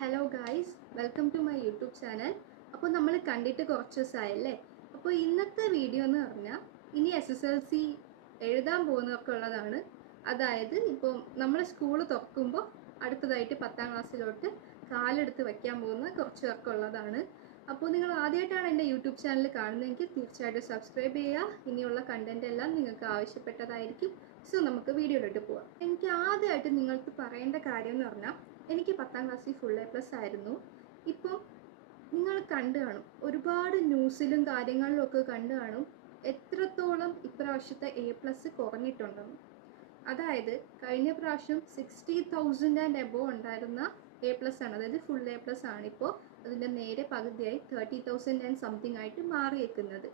Hello guys, welcome to my YouTube channel. അപ്പോൾ നമ്മൾ കണ്ടിട്ട് കുറച്ച് ദിവസമായല്ലേ. അപ്പോൾ ഇന്നത്തെ വീഡിയോ എന്ന് പറഞ്ഞാൽ ഇനി SSLC എഴുതാൻ പോകുന്നവർക്കുള്ളതാണ്. അതായത് ഇപ്പോൾ നമ്മൾ സ്കൂൾ തുറക്കുമ്പോൾ അടുത്തതായിട്ട് 10ാം ക്ലാസ്സിലോട്ട് കാലെടുത്ത് വയ്ക്കാൻ പോകുന്ന കുറച്ച് പേർക്കുള്ളതാണ്. അപ്പോൾ നിങ്ങൾ ആദ്യമായിട്ടാണ് എൻ്റെ യൂട്യൂബ് ചാനൽ കാണുന്നതെങ്കിൽ തീർച്ചയായിട്ടും സബ്സ്ക്രൈബ് ചെയ്യുക. ഇനിയുള്ള കണ്ടൻറ് എല്ലാം നിങ്ങൾക്ക് ആവശ്യപ്പെട്ടതായിരിക്കും. സോ നമുക്ക് വീഡിയോയിലോട്ട് പോവാം. എനിക്ക് ആദ്യമായിട്ട് നിങ്ങൾക്ക് പറയേണ്ട കാര്യം എന്ന് പറഞ്ഞാൽ എനിക്ക് 10ാം ക്ലാസ്സിൽ ഫുൾ A+ ആയിരുന്നു. ഇപ്പോൾ നിങ്ങൾ കണ്ടു കാണും, ഒരുപാട് ന്യൂസിലും കാര്യങ്ങളിലും ഒക്കെ കണ്ടു കാണും എത്രത്തോളം ഇപ്രാവശ്യത്തെ A+ കുറഞ്ഞിട്ടുണ്ടെന്ന്. അതായത് കഴിഞ്ഞ പ്രാവശ്യം 60,000 ആൻഡ് എബോവ് ഉണ്ടായിരുന്ന A+ ആണ്, അതായത് ഫുൾ A+ ആണ് ഇപ്പോൾ അതിൻ്റെ നേരെ പകുതിയായി 30,000 ആൻഡ് സംതിങ് ആയിട്ട് മാറിയേക്കുന്നത്.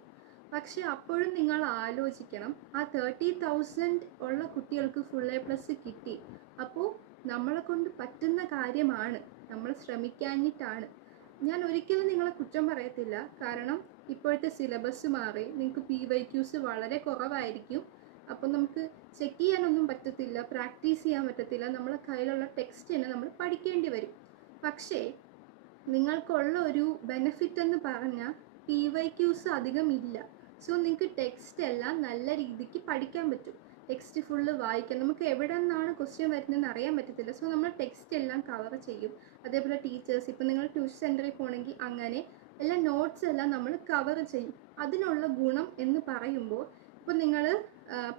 പക്ഷെ അപ്പോഴും നിങ്ങൾ ആലോചിക്കണം, ആ 30,000 ഉള്ള കുട്ടികൾക്ക് ഫുൾ A+ കിട്ടി. അപ്പോൾ നമ്മളെ കൊണ്ട് പറ്റുന്ന കാര്യമാണ്, നമ്മൾ ശ്രമിക്കാഞ്ഞിട്ടാണ്. ഞാൻ ഒരിക്കലും നിങ്ങളെ കുറ്റം പറയത്തില്ല, കാരണം ഇപ്പോഴത്തെ സിലബസ് മാറി, നിങ്ങൾക്ക് PYQs വളരെ കുറവായിരിക്കും. അപ്പോൾ നമുക്ക് ചെക്ക് ചെയ്യാനൊന്നും പറ്റത്തില്ല, പ്രാക്ടീസ് ചെയ്യാൻ പറ്റത്തില്ല, നമ്മളെ കയ്യിലുള്ള ടെക്സ്റ്റ് തന്നെ നമ്മൾ പഠിക്കേണ്ടി വരും. പക്ഷേ നിങ്ങൾക്കുള്ള ഒരു ബെനിഫിറ്റ് എന്ന് പറഞ്ഞാൽ PYQs അധികം ഇല്ല. സോ നിങ്ങൾക്ക് ടെക്സ്റ്റ് എല്ലാം നല്ല രീതിക്ക് പഠിക്കാൻ പറ്റും. ടെക്സ്റ്റ് ഫുള്ള് വായിക്കാം, നമുക്ക് എവിടെ നിന്നാണ് ക്വസ്റ്റ്യൻ വരുന്നതെന്ന് അറിയാൻ പറ്റത്തില്ല. സോ നമ്മൾ ടെക്സ്റ്റ് എല്ലാം കവർ ചെയ്യും. അതേപോലെ ടീച്ചേഴ്സ്, ഇപ്പം നിങ്ങൾ ട്യൂഷൻ സെൻറ്ററിൽ പോകണമെങ്കിൽ അങ്ങനെ എല്ലാ നോട്ട്സ് എല്ലാം നമ്മൾ കവർ ചെയ്യും. അതിനുള്ള ഗുണം എന്ന് പറയുമ്പോൾ ഇപ്പോൾ നിങ്ങൾ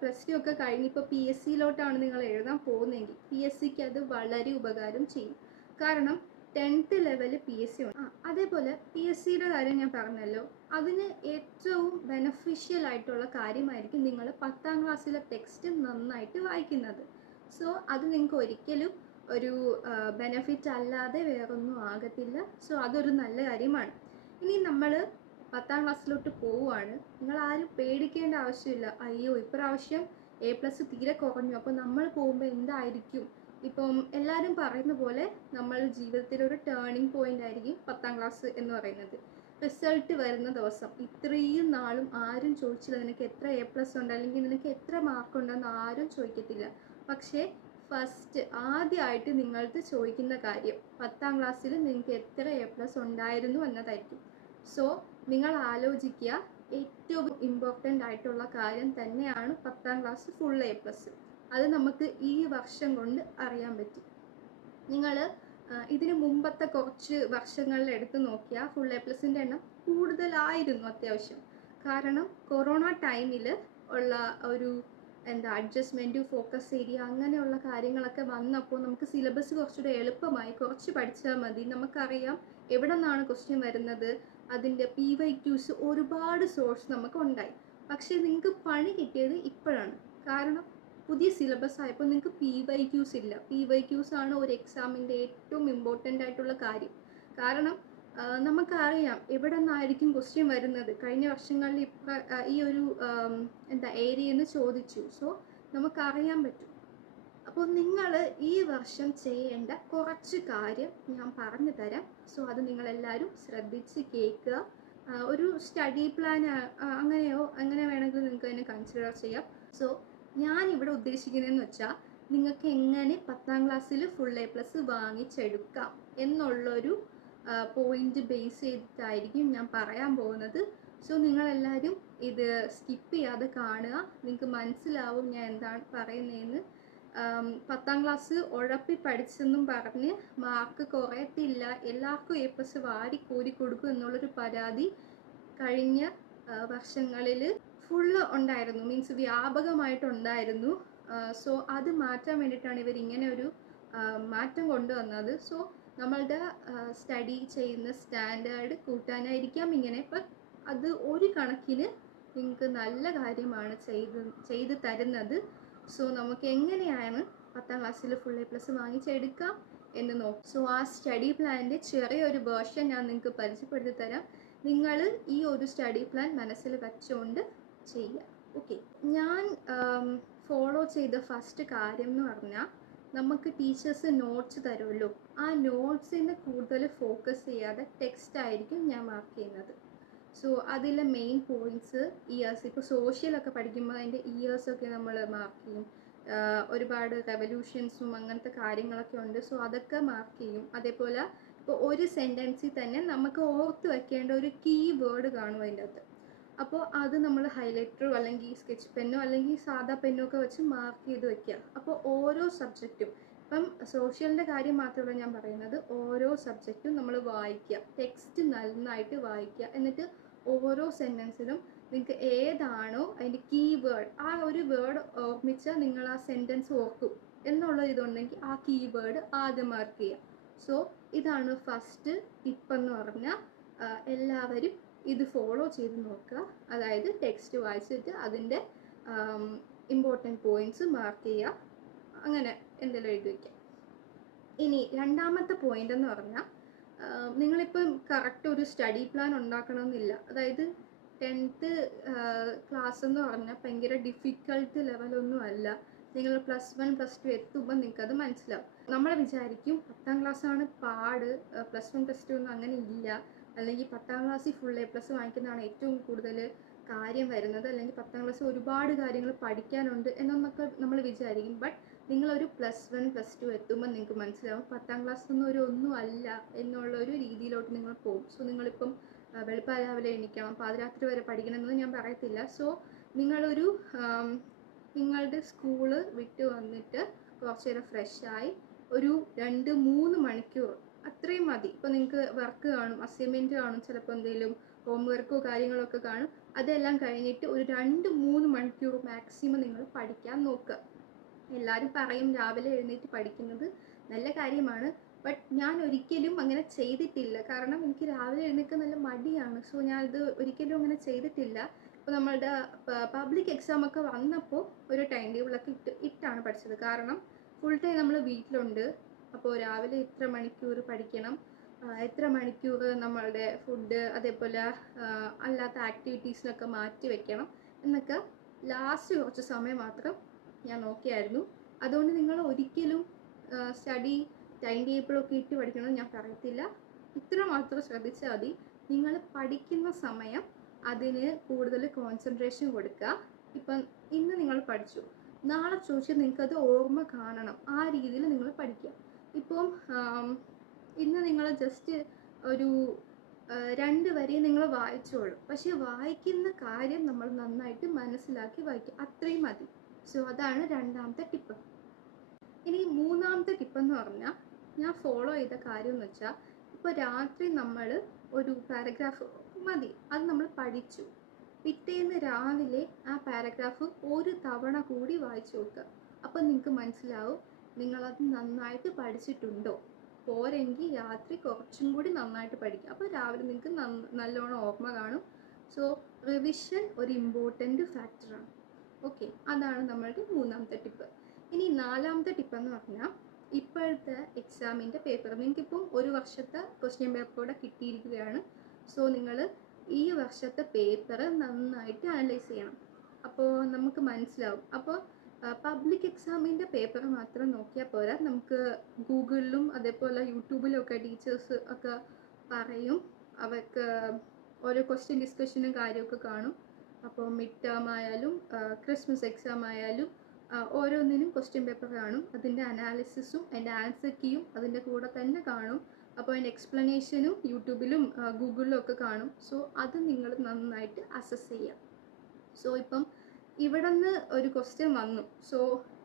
+2 ഒക്കെ കഴിഞ്ഞ് ഇപ്പോൾ PSCയിലോട്ടാണ് നിങ്ങൾ എഴുതാൻ പോകുന്നതെങ്കിൽ PSCക്ക് അത് വളരെ ഉപകാരം ചെയ്യും. കാരണം 10th ലെവൽ PSC ഉണ്ട്. അതേപോലെ PSCയുടെ കാര്യം ഞാൻ പറഞ്ഞല്ലോ, അതിന് ഏറ്റവും ബെനഫിഷ്യൽ ആയിട്ടുള്ള കാര്യമായിരിക്കും നിങ്ങൾ 10ാം ക്ലാസ്സിലെ ടെക്സ്റ്റ് നന്നായിട്ട് വായിക്കുന്നത്. സോ അത് നിങ്ങൾക്ക് ഒരിക്കലും ഒരു ബെനഫിറ്റ് അല്ലാതെ വേറൊന്നും ആകത്തില്ല. സോ അതൊരു നല്ല കാര്യമാണ്. ഇനി നമ്മൾ 10ാം ക്ലാസ്സിലോട്ട് പോവുകയാണ്. നിങ്ങൾ ആരും പേടിക്കേണ്ട ആവശ്യമില്ല, അയ്യോ ഇപ്രാവശ്യം A+ തീരെ കുറഞ്ഞു, അപ്പോൾ നമ്മൾ പോകുമ്പോൾ എന്തായിരിക്കും. ഇപ്പം എല്ലാവരും പറയുന്ന പോലെ നമ്മൾ ജീവിതത്തിൽ ഒരു ടേണിംഗ് പോയിന്റ് ആയിരിക്കും 10ാം ക്ലാസ് എന്ന് പറയുന്നത്. റിസൾട്ട് വരുന്ന ദിവസം ഇത്രയും നാളും ആരും ചോദിച്ചില്ല നിനക്ക് എത്ര A+ ഉണ്ട് അല്ലെങ്കിൽ നിനക്ക് എത്ര മാർക്ക് ഉണ്ടെന്ന് ആരും ചോദിക്കത്തില്ല. പക്ഷേ ഫസ്റ്റ് ആദ്യമായിട്ട് നിങ്ങൾക്ക് ചോദിക്കുന്ന കാര്യം 10ാം ക്ലാസ്സിൽ നിങ്ങൾക്ക് എത്ര A+ ഉണ്ടായിരുന്നു എന്നതായിരിക്കും. സോ നിങ്ങൾ ആലോചിക്കുക, ഏറ്റവും ഇമ്പോർട്ടൻ്റ് ആയിട്ടുള്ള കാര്യം തന്നെയാണ് 10ാം ക്ലാസ് ഫുൾ A+. അത് നമുക്ക് ഈ വർഷം കൊണ്ട് അറിയാൻ പറ്റും. നിങ്ങൾ ഇതിന് മുമ്പത്തെ കുറച്ച് വർഷങ്ങളിൽ എടുത്ത് നോക്കിയാൽ ഫുൾ A+ൻ്റെ എണ്ണം കൂടുതലായിരുന്നു അത്യാവശ്യം. കാരണം കൊറോണ ടൈമിൽ ഉള്ള ഒരു അഡ്ജസ്റ്റ്മെൻറ്റ്, ഫോക്കസ് ഏരിയ അങ്ങനെയുള്ള കാര്യങ്ങളൊക്കെ വന്നപ്പോൾ നമുക്ക് സിലബസ് കുറച്ചുകൂടെ എളുപ്പമായി. കുറച്ച് പഠിച്ചാൽ മതി, നമുക്കറിയാം എവിടെ നിന്നാണ് ക്വസ്റ്റ്യൻ വരുന്നത്, അതിൻ്റെ PYQs ഒരുപാട് സോഴ്സ് നമുക്ക് ഉണ്ടായി. പക്ഷേ നിങ്ങൾക്ക് പണി കിട്ടിയത് ഇപ്പോഴാണ്. കാരണം പുതിയ സിലബസ് ആയപ്പോൾ നിങ്ങൾക്ക് PYQs ഇല്ല. PYQs ആണ് ഒരു എക്സാമിൻ്റെ ഏറ്റവും ഇമ്പോർട്ടൻ്റ് ആയിട്ടുള്ള കാര്യം. കാരണം നമുക്കറിയാം എവിടെ നിന്നായിരിക്കും ക്വസ്റ്റ്യൻ വരുന്നത്. കഴിഞ്ഞ വർഷങ്ങളിൽ ഈ ഒരു ഏരിയയിൽ നിന്ന് ചോദിച്ചു. സോ നമുക്കറിയാൻ പറ്റും. അപ്പോൾ നിങ്ങൾ ഈ വർഷം ചെയ്യേണ്ട കുറച്ച് കാര്യം ഞാൻ പറഞ്ഞു തരാം. സോ അത് നിങ്ങളെല്ലാവരും ശ്രദ്ധിച്ച് കേൾക്കുക. ഒരു സ്റ്റഡി പ്ലാൻ അങ്ങനെ വേണമെങ്കിൽ നിങ്ങൾക്ക് അതിനെ കൺസിഡർ ചെയ്യാം. സോ ഞാൻ ഇവിടെ ഉദ്ദേശിക്കുന്നതെന്ന് വെച്ചാൽ നിങ്ങൾക്ക് എങ്ങനെ 10ാം ക്ലാസ്സിൽ ഫുൾ A+ വാങ്ങിച്ചെടുക്കാം എന്നുള്ളൊരു പോയിന്റ് ബേസ് ചെയ്തിട്ടായിരിക്കും ഞാൻ പറയാൻ പോകുന്നത്. സോ നിങ്ങളെല്ലാവരും ഇത് സ്കിപ്പ് ചെയ്യാതെ കാണുക, നിങ്ങൾക്ക് മനസ്സിലാവും ഞാൻ എന്താണ് പറയുന്നതെന്ന്. 10ാം ക്ലാസ് ഉഴപ്പി പഠിച്ചെന്നും പറഞ്ഞ് മാർക്ക് കുറയത്തില്ല, എല്ലാവർക്കും A+ വാരി കൊടുക്കും എന്നുള്ളൊരു പരാതി കഴിഞ്ഞ വർഷങ്ങളിൽ ഫുള്ള് ഉണ്ടായിരുന്നു, മീൻസ് വ്യാപകമായിട്ടുണ്ടായിരുന്നു. സോ അത് മാറ്റാൻ വേണ്ടിയിട്ടാണ് ഇവരിങ്ങനെ ഒരു മാറ്റം കൊണ്ടുവന്നത്. സോ നമ്മളുടെ സ്റ്റഡി ചെയ്യുന്ന സ്റ്റാൻഡേർഡ് കൂട്ടാനായിരിക്കാം ഇങ്ങനെ. ഇപ്പം അത് ഒരു കണക്കിന് നിങ്ങൾക്ക് നല്ല കാര്യമാണ് ചെയ്ത് തരുന്നത്. സോ നമുക്ക് എങ്ങനെയാണ് 10ാം ക്ലാസ്സിൽ ഫുൾ A+ വാങ്ങിച്ചെടുക്കാം എന്ന് നോക്കാം. സോ ആ സ്റ്റഡി പ്ലാനിൻ്റെ ചെറിയൊരു വേർഷൻ ഞാൻ നിങ്ങൾക്ക് പരിചയപ്പെടുത്തി തരാം. നിങ്ങൾ ഈ ഒരു സ്റ്റഡി പ്ലാൻ മനസ്സിൽ വെച്ചുകൊണ്ട് ചെയ്യുക. ഓക്കെ, ഞാൻ ഫോളോ ചെയ്ത ഫസ്റ്റ് കാര്യം എന്ന് പറഞ്ഞാൽ, നമുക്ക് ടീച്ചേഴ്സ് നോട്ട്സ് തരുമല്ലോ, ആ നോട്ട്സിന് കൂടുതൽ ഫോക്കസ് ചെയ്യാതെ ടെക്സ്റ്റ് ആയിരിക്കും ഞാൻ മാർക്ക് ചെയ്യുന്നത്. സോ അതിലെ മെയിൻ പോയിൻറ്റ്സ്, ഇയേഴ്സ്, ഇപ്പോൾ സോഷ്യലൊക്കെ പഠിക്കുമ്പോൾ അതിൻ്റെ ഇയേഴ്സൊക്കെ നമ്മൾ മാർക്ക് ചെയ്യും. ഒരുപാട് റെവല്യൂഷൻസും അങ്ങനത്തെ കാര്യങ്ങളൊക്കെ ഉണ്ട്. സോ അതൊക്കെ മാർക്ക് ചെയ്യും. അതേപോലെ അപ്പോൾ ഒരു സെൻറ്റൻസിൽ തന്നെ നമുക്ക് ഓർത്ത് വെക്കേണ്ട ഒരു കീ വേർഡ് കാണും അതിൻ്റെ അകത്ത്. അപ്പോൾ അത് നമ്മൾ ഹൈലൈറ്ററോ അല്ലെങ്കിൽ സ്കെച്ച് പെന്നോ അല്ലെങ്കിൽ സാധാ പെന്നോ ഒക്കെ വെച്ച് മാർക്ക് ചെയ്ത് വെക്കുക. അപ്പോൾ ഓരോ സബ്ജക്റ്റും, ഇപ്പം സോഷ്യലിൻ്റെ കാര്യം മാത്രമല്ല ഞാൻ പറയുന്നത്, ഓരോ സബ്ജക്റ്റും നമ്മൾ വായിക്കുക, ടെക്സ്റ്റ് നന്നായിട്ട് വായിക്കുക. എന്നിട്ട് ഓരോ സെൻറ്റൻസിലും നിങ്ങൾക്ക് ഏതാണോ അതിൻ്റെ കീ വേർഡ്, ആ ഒരു വേർഡ് ഓർമ്മിച്ചാൽ നിങ്ങൾ ആ സെൻറ്റൻസ് ഓർക്കും എന്നുള്ള ഇതുണ്ടെങ്കിൽ ആ കീ വേർഡ് ആദ്യം മാർക്ക് ചെയ്യുക. സോ ഇതാണ് ഫസ്റ്റ് ടിപ്പെന്ന് പറഞ്ഞാൽ എല്ലാവരും ഇത് ഫോളോ ചെയ്ത് നോക്കുക. അതായത് ടെക്സ്റ്റ് വായിച്ചിട്ട് അതിൻ്റെ ഇമ്പോർട്ടൻറ്റ് പോയിൻറ്റ്സ് മാർക്ക് ചെയ്യുക, അങ്ങനെ എന്തെങ്കിലും എഴുതി വയ്ക്കുക. ഇനി രണ്ടാമത്തെ പോയിന്റ് എന്ന് പറഞ്ഞാൽ നിങ്ങളിപ്പം കറക്റ്റ് ഒരു സ്റ്റഡി പ്ലാൻ ഉണ്ടാക്കണമെന്നില്ല. അതായത് 10th ക്ലാസ് എന്ന് പറഞ്ഞാൽ ഭയങ്കര ഡിഫിക്കൽട്ട് ലെവലൊന്നും അല്ല. നിങ്ങൾ +1 +2 എത്തുമ്പോൾ നിങ്ങൾക്കത് മനസ്സിലാവും. നമ്മൾ വിചാരിക്കും 10ാം ക്ലാസ്സാണ് പാട്, +1 +2 ഒന്നും അങ്ങനെ ഇല്ല, അല്ലെങ്കിൽ 10ാം ക്ലാസ്സിൽ ഫുൾ A+ വാങ്ങിക്കുന്നതാണ് ഏറ്റവും കൂടുതൽ കാര്യം വരുന്നത്, അല്ലെങ്കിൽ 10ാം ക്ലാസ് ഒരുപാട് കാര്യങ്ങൾ പഠിക്കാനുണ്ട് എന്നൊക്കെ നമ്മൾ വിചാരിക്കും. ബട്ട് നിങ്ങളൊരു +1 +2 എത്തുമ്പോൾ നിങ്ങൾക്ക് മനസ്സിലാവും 10ാം ക്ലാസ് ഒന്നും അല്ല എന്നുള്ളൊരു രീതിയിലോട്ട് നിങ്ങൾ പോകും. സോ നിങ്ങളിപ്പം വെളുപ്പാൻ രാവിലെ എണീക്കണം, പാതിരാത്രി വരെ പഠിക്കണമെന്ന് ഞാൻ പറയത്തില്ല. സോ നിങ്ങളൊരു നിങ്ങളുടെ സ്കൂള് വിട്ട് വന്നിട്ട് കുറച്ച് നേരം ഫ്രഷായി ഒരു 2-3 മണിക്കൂർ അത്രയും മതി. ഇപ്പോൾ നിങ്ങൾക്ക് വർക്ക് കാണും, അസൈൻമെൻറ്റ് കാണും, ചിലപ്പോൾ എന്തെങ്കിലും ഹോംവർക്കോ കാര്യങ്ങളൊക്കെ കാണും. അതെല്ലാം കഴിഞ്ഞിട്ട് ഒരു 2-3 മണിക്കൂർ മാക്സിമം നിങ്ങൾ പഠിക്കാൻ നോക്കുക. എല്ലാവരും പറയും രാവിലെ എഴുന്നേറ്റ് പഠിക്കുന്നത് നല്ല കാര്യമാണ്, ബട്ട് ഞാൻ ഒരിക്കലും അങ്ങനെ ചെയ്തിട്ടില്ല. കാരണം എനിക്ക് രാവിലെ എഴുന്നേൽക്കാൻ നല്ല മടിയാണ്. സോ ഞാനിത് ഒരിക്കലും അങ്ങനെ ചെയ്തിട്ടില്ല. ഇപ്പോൾ നമ്മളുടെ പബ്ലിക് എക്സാമൊക്കെ വന്നപ്പോൾ ഒരു ടൈം ടേബിളൊക്കെ ഇട്ടാണ് പഠിച്ചത്. കാരണം ഫുൾ ടൈം നമ്മൾ വീട്ടിലുണ്ട്. അപ്പോൾ രാവിലെ ഇത്ര മണിക്കൂർ പഠിക്കണം, എത്ര മണിക്കൂർ നമ്മളുടെ ഫുഡ് അതേപോലെ അല്ലാത്ത ആക്ടിവിറ്റീസിനൊക്കെ മാറ്റി വെക്കണം എന്നൊക്കെ ലാസ്റ്റ് കുറച്ച് സമയം മാത്രം ഞാൻ നോക്കിയായിരുന്നു. അതുകൊണ്ട് നിങ്ങൾ ഒരിക്കലും സ്റ്റഡി ടൈം ടേബിളൊക്കെ ഇട്ട് പഠിക്കണമെന്ന് ഞാൻ പറയത്തില്ല. ഇത്ര മാത്രം ശ്രദ്ധിച്ചാൽ മതി. നിങ്ങൾ പഠിക്കുന്ന സമയം അതിന് കൂടുതൽ കോൺസെൻട്രേഷൻ കൊടുക്കുക. ഇപ്പം ഇന്ന് നിങ്ങൾ പഠിച്ചു, നാളെ ചോദിച്ചാൽ നിങ്ങൾക്കത് ഓർമ്മ കാണണം, ആ രീതിയിൽ നിങ്ങൾ പഠിക്കുക. ഇപ്പം ഇന്ന് നിങ്ങൾ ജസ്റ്റ് ഒരു 2 വരി നിങ്ങൾ വായിച്ചോളൂ, പക്ഷേ വായിക്കുന്ന കാര്യം നമ്മൾ നന്നായിട്ട് മനസ്സിലാക്കി വായിക്കുക, അത്രയും മതി. സോ അതാണ് രണ്ടാമത്തെ ടിപ്പ്. ഇനി മൂന്നാമത്തെ ടിപ്പെന്ന് പറഞ്ഞാൽ ഞാൻ ഫോളോ ചെയ്ത കാര്യം എന്ന് വെച്ചാൽ, ഇപ്പോൾ രാത്രി നമ്മൾ ഒരു പാരഗ്രാഫ് മതി, അത് നമ്മൾ പഠിച്ചു, പിറ്റേന്ന് രാവിലെ ആ പാരഗ്രാഫ് ഒരു തവണ കൂടി വായിച്ചു നോക്കുക. അപ്പോൾ നിങ്ങൾക്ക് മനസ്സിലാവും നിങ്ങളത് നന്നായിട്ട് പഠിച്ചിട്ടുണ്ടോ. പോരെങ്കിൽ രാത്രി കുറച്ചും കൂടി നന്നായിട്ട് പഠിക്കുക, അപ്പോൾ രാവിലെ നിങ്ങൾക്ക് നല്ലോണം ഓർമ്മ കാണും. സോ റിവിഷൻ ഒരു ഇമ്പോർട്ടൻറ്റ് ഫാക്ടറാണ്. ഓക്കെ, അതാണ് നമ്മളുടെ മൂന്നാമത്തെ ടിപ്പ്. ഇനി നാലാമത്തെ ടിപ്പെന്ന് പറഞ്ഞാൽ, ഇപ്പോഴത്തെ എക്സാമിൻ്റെ പേപ്പർ നിങ്ങൾക്കിപ്പം ഒരു വർഷത്തെ ക്വസ്റ്റ്യൻ പേപ്പറോടെ കിട്ടിയിരിക്കുകയാണ്. സോ നിങ്ങൾ ഈ വർഷത്തെ പേപ്പർ നന്നായിട്ട് അനലൈസ് ചെയ്യണം. അപ്പോൾ നമുക്ക് മനസ്സിലാവും. അപ്പോൾ പബ്ലിക് എക്സാമിൻ്റെ പേപ്പർ മാത്രം നോക്കിയാൽ പോരാ, നമുക്ക് ഗൂഗിളിലും അതേപോലെ യൂട്യൂബിലും ഒക്കെ ടീച്ചേഴ്സ് ഒക്കെ പറയും, അവർക്ക് ഓരോ ക്വസ്റ്റ്യൻ ഡിസ്കഷനും കാര്യമൊക്കെ കാണും. അപ്പോൾ മിഡ് ടേം ആയാലും ക്രിസ്മസ് എക്സാം ആയാലും ഓരോന്നിനും ക്വസ്റ്റ്യൻ പേപ്പർ കാണും. അതിൻ്റെ അനാലിസിസും അതിൻ്റെ ആൻസർ കീയും അതിൻ്റെ കൂടെ തന്നെ കാണും. അപ്പോൾ അതിൻ്റെ എക്സ്പ്ലനേഷനും യൂട്യൂബിലും ഗൂഗിളിലും ഒക്കെ കാണും. സോ അത് നിങ്ങൾ നന്നായിട്ട് അസസ് ചെയ്യുക. സോ ഇപ്പം ഇവിടെ നിന്ന് ഒരു ക്വസ്റ്റ്യൻ വന്നു, സോ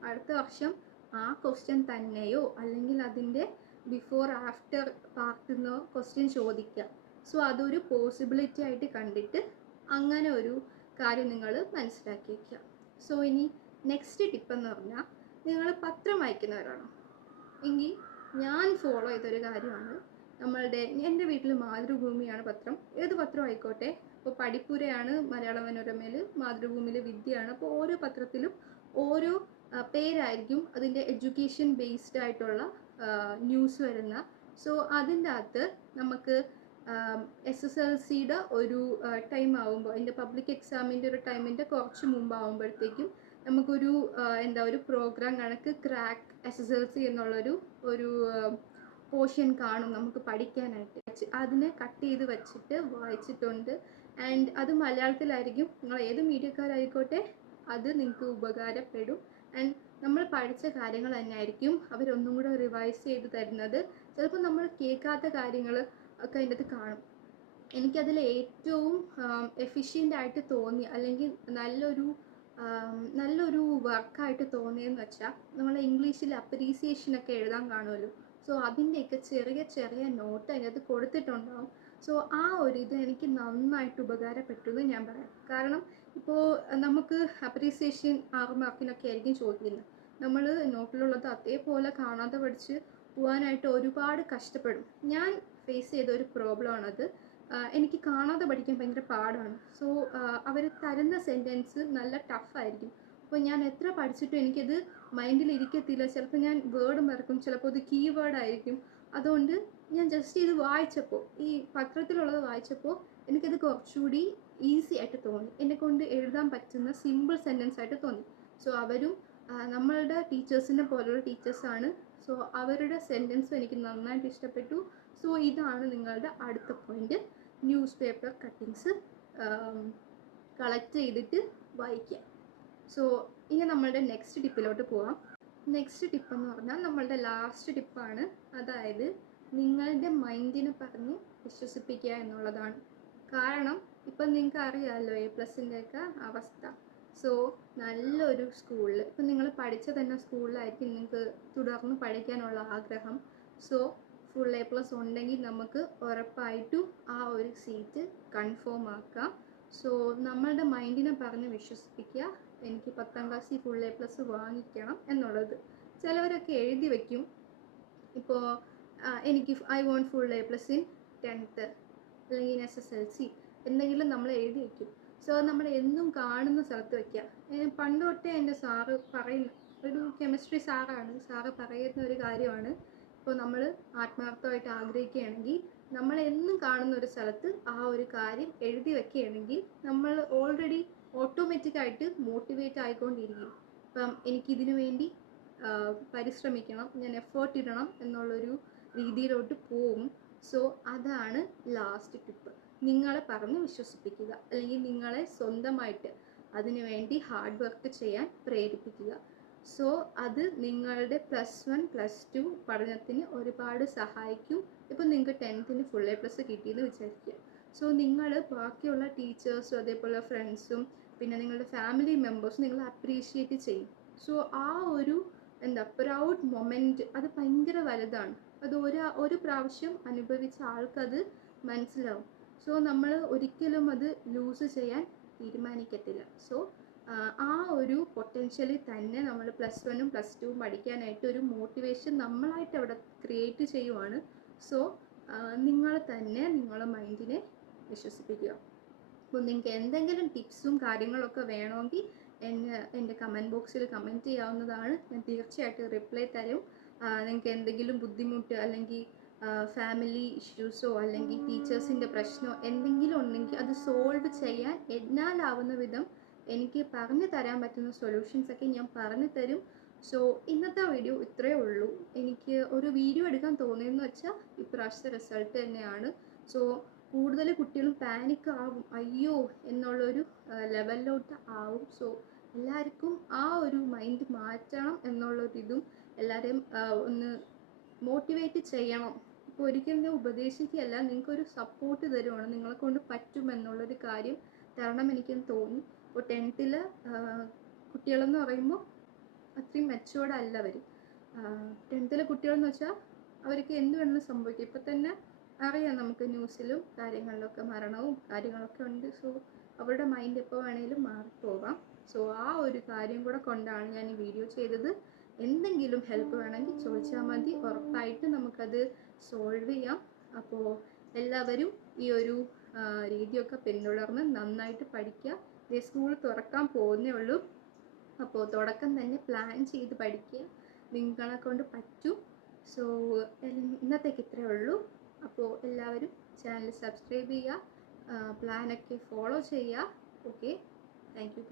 അടുത്ത വർഷം ആ ക്വസ്റ്റ്യൻ തന്നെയോ അല്ലെങ്കിൽ അതിൻ്റെ ബിഫോർ ആഫ്റ്റർ പാർട്ടിൽ നിന്നോ ക്വസ്റ്റ്യൻ ചോദിക്കുക. സോ അതൊരു പോസിബിലിറ്റി ആയിട്ട് കണ്ടിട്ട് അങ്ങനെ ഒരു കാര്യം നിങ്ങൾ മനസ്സിലാക്കി വയ്ക്കുക. സോ ഇനി നെക്സ്റ്റ് ടിപ്പെന്ന് പറഞ്ഞാൽ, നിങ്ങൾ പത്രം വായിക്കുന്നവരാണോ എങ്കിൽ ഞാൻ ഫോളോ ചെയ്തൊരു കാര്യമാണ്, എൻ്റെ വീട്ടിൽ മാതൃഭൂമിയാണ് പത്രം, ഏത് പത്രം ആയിക്കോട്ടെ. ഇപ്പോൾ പഠിപ്പുരയാണ് മലയാള മനോരമയിൽ, മാതൃഭൂമിയിൽ വിദ്യയാണ്. അപ്പോൾ ഓരോ പത്രത്തിലും ഓരോ പേരായിരിക്കും അതിൻ്റെ എഡ്യൂക്കേഷൻ ബേസ്ഡ് ആയിട്ടുള്ള ന്യൂസ് വരുന്ന. സോ അതിൻ്റെ അകത്ത് നമുക്ക് SSLCയുടെ ഒരു ടൈം ആകുമ്പോൾ, അതിൻ്റെ പബ്ലിക് എക്സാമിൻ്റെ ഒരു ടൈമിൻ്റെ കുറച്ച് മുമ്പാകുമ്പോഴത്തേക്കും നമുക്കൊരു ഒരു പ്രോഗ്രാം കണക്ക് ക്രാക്ക് SSLC എന്നുള്ളൊരു പോർഷൻ കാണും നമുക്ക് പഠിക്കാനായിട്ട്. അതിനെ കട്ട് ചെയ്ത് വെച്ചിട്ട് വായിച്ചിട്ടുണ്ട്. ആൻഡ് അത് മലയാളത്തിലായിരിക്കും. നിങ്ങൾ ഏത് മീഡിയക്കാരായിക്കോട്ടെ അത് നിങ്ങൾക്ക് ഉപകാരപ്പെടും. ആൻഡ് നമ്മൾ പഠിച്ച കാര്യങ്ങൾ തന്നെയായിരിക്കും അവരൊന്നും കൂടെ റിവൈസ് ചെയ്ത് തരുന്നത്. ചിലപ്പോൾ നമ്മൾ കേൾക്കാത്ത കാര്യങ്ങൾ ഒക്കെ അതിൻ്റെ അകത്ത് കാണും. എനിക്കതിൽ ഏറ്റവും എഫിഷ്യൻ്റ് ആയിട്ട് തോന്നി, അല്ലെങ്കിൽ നല്ലൊരു വർക്കായിട്ട് തോന്നിയെന്ന് വെച്ചാൽ, നമ്മൾ ഇംഗ്ലീഷിൽ അപ്രീസിയേഷനൊക്കെ എഴുതാൻ കാണുമല്ലോ. സോ അതിൻ്റെയൊക്കെ ചെറിയ ചെറിയ നോട്ട് അതിനകത്ത് കൊടുത്തിട്ടുണ്ടാവും. സോ ആ ഒരു ഇത് എനിക്ക് നന്നായിട്ട് ഉപകാരപ്പെട്ടു എന്ന് ഞാൻ പറയാം. കാരണം ഇപ്പോൾ നമുക്ക് അപ്രീസിയേഷൻ 6 മാർക്കിനൊക്കെ ആയിരിക്കും ചോദിക്കുന്നത്. നമ്മൾ നോട്ടിലുള്ളത് അതേപോലെ കാണാതെ പഠിച്ച് പോകാനായിട്ട് ഒരുപാട് കഷ്ടപ്പെടും. ഞാൻ ഫേസ് ചെയ്ത ഒരു പ്രോബ്ലമാണത്. എനിക്ക് കാണാതെ പഠിക്കാൻ ഭയങ്കര പാടാണ്. സോ അവർ തരുന്ന സെൻറ്റൻസ് നല്ല ടഫായിരിക്കും. അപ്പോൾ ഞാൻ എത്ര പഠിച്ചിട്ടും എനിക്കത് മൈൻഡിൽ ഇരിക്കത്തില്ല. ചിലപ്പോൾ ഞാൻ വേർഡ് മറക്കും, ചിലപ്പോൾ അത് കീവേഡായിരിക്കും. അതുകൊണ്ട് ഞാൻ ജസ്റ്റ് ഇത് വായിച്ചപ്പോൾ, ഈ പത്രത്തിലുള്ളത് വായിച്ചപ്പോൾ എനിക്കത് കുറച്ചുകൂടി ഈസി ആയിട്ട് തോന്നി. എന്നെക്കൊണ്ട് എഴുതാൻ പറ്റുന്ന സിമ്പിൾ സെൻറ്റൻസ് ആയിട്ട് തോന്നി. സോ അവരും നമ്മളുടെ ടീച്ചേഴ്സിനെ പോലുള്ള ടീച്ചേഴ്സാണ്. സോ അവരുടെ സെൻറ്റൻസും എനിക്ക് നന്നായിട്ട് ഇഷ്ടപ്പെട്ടു. സോ ഇതാണ് നിങ്ങളുടെ അടുത്ത point. News paper cuttings collect ചെയ്തിട്ട് വായിക്കുക. സോ ഇനി നമ്മളുടെ നെക്സ്റ്റ് ടിപ്പിലോട്ട് പോവാം. നെക്സ്റ്റ് ടിപ്പ് എന്ന് പറഞ്ഞാൽ നമ്മളുടെ ലാസ്റ്റ് ടിപ്പാണ്. അതായത് നിങ്ങളുടെ മൈൻഡിനെ പറഞ്ഞ് വിശ്വസിപ്പിക്കുക എന്നുള്ളതാണ്. കാരണം ഇപ്പം നിങ്ങൾക്ക് അറിയാമല്ലോ A+ൻ്റെയൊക്കെ അവസ്ഥ. സോ നല്ലൊരു സ്കൂളിൽ, ഇപ്പം നിങ്ങൾ പഠിച്ച തന്നെ സ്കൂളിലായിരിക്കും നിങ്ങൾക്ക് തുടർന്ന് പഠിക്കാനുള്ള ആഗ്രഹം. സോ ഫുൾ A+ ഉണ്ടെങ്കിൽ നമുക്ക് ഉറപ്പായിട്ടും ആ ഒരു സീറ്റ് കൺഫേം ആക്കാം. സോ നമ്മളുടെ മൈൻഡിനെ പറഞ്ഞ് വിശ്വസിപ്പിക്കുക, എനിക്ക് 10ാം ക്ലാസ്സിൽ ഫുൾ A+ വാങ്ങിക്കണം എന്നുള്ളത്. ചിലവരൊക്കെ എഴുതി വയ്ക്കും, ഇപ്പോൾ എനിക്ക് I want full A+ in 10th അല്ലെങ്കിൽ in SSLC എന്തെങ്കിലും നമ്മൾ എഴുതി വയ്ക്കും. സോ നമ്മൾ എന്നും കാണുന്ന സ്ഥലത്ത് വയ്ക്കുക. പണ്ട് തൊട്ടേ എൻ്റെ സാറ് പറയുന്ന ഒരു കെമിസ്ട്രി സാറാണ്. സാറ് പറയുന്ന ഒരു കാര്യമാണ്, ഇപ്പോൾ നമ്മൾ ആത്മാർത്ഥമായിട്ട് ആഗ്രഹിക്കുകയാണെങ്കിൽ നമ്മൾ എന്നും കാണുന്ന ഒരു സ്ഥലത്ത് ആ ഒരു കാര്യം എഴുതി വയ്ക്കുകയാണെങ്കിൽ നമ്മൾ ഓൾറെഡി ഓട്ടോമാറ്റിക്കായിട്ട് മോട്ടിവേറ്റ് ആയിക്കൊണ്ടിരിക്കും. ഇപ്പം എനിക്കിതിനു വേണ്ടി പരിശ്രമിക്കണം, ഞാൻ എഫേർട്ട് ഇടണം എന്നുള്ളൊരു രീതിയിലോട്ട് പോവും. സോ അതാണ് ലാസ്റ്റ് ടിപ്പ്. നിങ്ങളെ പറഞ്ഞ് വിശ്വസിപ്പിക്കുക, അല്ലെങ്കിൽ നിങ്ങളെ സ്വന്തമായിട്ട് അതിനു വേണ്ടി ഹാർഡ് വർക്ക് ചെയ്യാൻ പ്രേരിപ്പിക്കുക. സോ അത് നിങ്ങളുടെ +1 +2 പഠനത്തിന് ഒരുപാട് സഹായിക്കും. ഇപ്പം നിങ്ങൾക്ക് 10th ഫുൾ A+ കിട്ടിയെന്ന് വിചാരിക്കുക. സോ നിങ്ങൾ ബാക്കിയുള്ള ടീച്ചേഴ്സും അതേപോലെ ഫ്രണ്ട്സും പിന്നെ നിങ്ങളുടെ ഫാമിലി മെമ്പേഴ്സും നിങ്ങളെ അപ്രീഷിയേറ്റ് ചെയ്യും. സോ ആ ഒരു പ്രൗഡ് മൊമെൻറ്റ് അത് ഭയങ്കര വലുതാണ്. അത് ഒരു പ്രാവശ്യം അനുഭവിച്ച ആൾക്കത് മനസ്സിലാവും. സോ നമ്മൾ ഒരിക്കലും അത് ലൂസ് ചെയ്യാൻ തീരുമാനിക്കത്തില്ല. സോ ആ ഒരു പൊട്ടൻഷ്യലിൽ തന്നെ നമ്മൾ +1ഉം +2ഉം പഠിക്കാനായിട്ട് ഒരു മോട്ടിവേഷൻ നമ്മളായിട്ട് അവിടെ ക്രിയേറ്റ് ചെയ്യുവാണ്. സോ നിങ്ങൾ തന്നെ നിങ്ങളുടെ മൈൻഡിനെ വിശ്വസിപ്പിക്കുക. അപ്പോൾ നിങ്ങൾക്ക് എന്തെങ്കിലും ടിപ്സും കാര്യങ്ങളൊക്കെ വേണമെങ്കിൽ എൻ്റെ കമൻറ്റ് ബോക്സിൽ കമൻറ്റ് ചെയ്യാവുന്നതാണ്. ഞാൻ തീർച്ചയായിട്ടും റിപ്ലൈ തരും. നിങ്ങൾക്ക് എന്തെങ്കിലും ബുദ്ധിമുട്ട് അല്ലെങ്കിൽ ഫാമിലി ഇഷ്യൂസോ അല്ലെങ്കിൽ ടീച്ചേഴ്സിൻ്റെ പ്രശ്നമോ എന്തെങ്കിലും ഉണ്ടെങ്കിൽ അത് സോൾവ് ചെയ്യാൻ എന്നാലാവുന്ന വിധം എനിക്ക് പറഞ്ഞു തരാൻ പറ്റുന്ന സൊല്യൂഷൻസൊക്കെ ഞാൻ പറഞ്ഞു തരും. സോ ഇന്നത്തെ വീഡിയോ ഇത്രയേ ഉള്ളൂ. എനിക്ക് ഒരു വീഡിയോ എടുക്കാൻ തോന്നിയെന്ന് വെച്ചാൽ ഇപ്രാവശ്യത്തെ റിസൾട്ട് തന്നെയാണ്. സോ കൂടുതൽ കുട്ടികളും പാനിക് ആവും, അയ്യോ എന്നുള്ളൊരു ലെവലിലോട്ട് ആവും. സോ എല്ലാവർക്കും ആ ഒരു മൈൻഡ് മാറ്റണം എന്നുള്ളൊരിതും എല്ലാവരെയും ഒന്ന് മോട്ടിവേറ്റ് ചെയ്യണം. ഇപ്പോൾ ഒരിക്കലും ഞാൻ ഉപദേശിക്കുകയല്ല, നിങ്ങൾക്കൊരു സപ്പോർട്ട് തരുവാണ്, നിങ്ങളെ കൊണ്ട് പറ്റുമെന്നുള്ളൊരു കാര്യം തരണം എനിക്കെന്ന് തോന്നി. ഇപ്പോൾ 10th കുട്ടികളെന്ന് പറയുമ്പോൾ അത്രയും മെച്ചുവേർഡ് അല്ല അവർ. 10th കുട്ടികളെന്ന് വെച്ചാൽ അവർക്ക് എന്ത് വേണമെങ്കിലും സംഭവിക്കും. ഇപ്പം തന്നെ അറിയാം, നമുക്ക് ന്യൂസിലും കാര്യങ്ങളിലൊക്കെ മരണവും കാര്യങ്ങളൊക്കെ ഉണ്ട്. സോ അവരുടെ മൈൻഡ് എപ്പോൾ വേണമെങ്കിലും മാറിപ്പോകാം. സോ ആ ഒരു കാര്യം കൂടെ കൊണ്ടാണ് ഞാൻ ഈ വീഡിയോ ചെയ്തത്. എന്തെങ്കിലും ഹെൽപ്പ് വേണമെങ്കിൽ ചോദിച്ചാൽ മതി, ഉറപ്പായിട്ട് നമുക്കത് സോൾവ് ചെയ്യാം. അപ്പോൾ എല്ലാവരും ഈ ഒരു രീതിയൊക്കെ പിന്തുടർന്ന് നന്നായിട്ട് പഠിക്കുക. സ്കൂൾ തുറക്കാൻ പോകുന്നേ ഉള്ളൂ. അപ്പോൾ തുടക്കം തന്നെ പ്ലാൻ ചെയ്ത് പഠിക്കുക, നിങ്ങളെ കൊണ്ട് പറ്റും. സോ ഇന്നത്തേക്ക് ഇത്രയേ ഉള്ളൂ. അപ്പോൾ എല്ലാവരും ചാനൽ സബ്സ്ക്രൈബ് ചെയ്യുക, പ്ലാനൊക്കെ ഫോളോ ചെയ്യുക. Okay, thank you.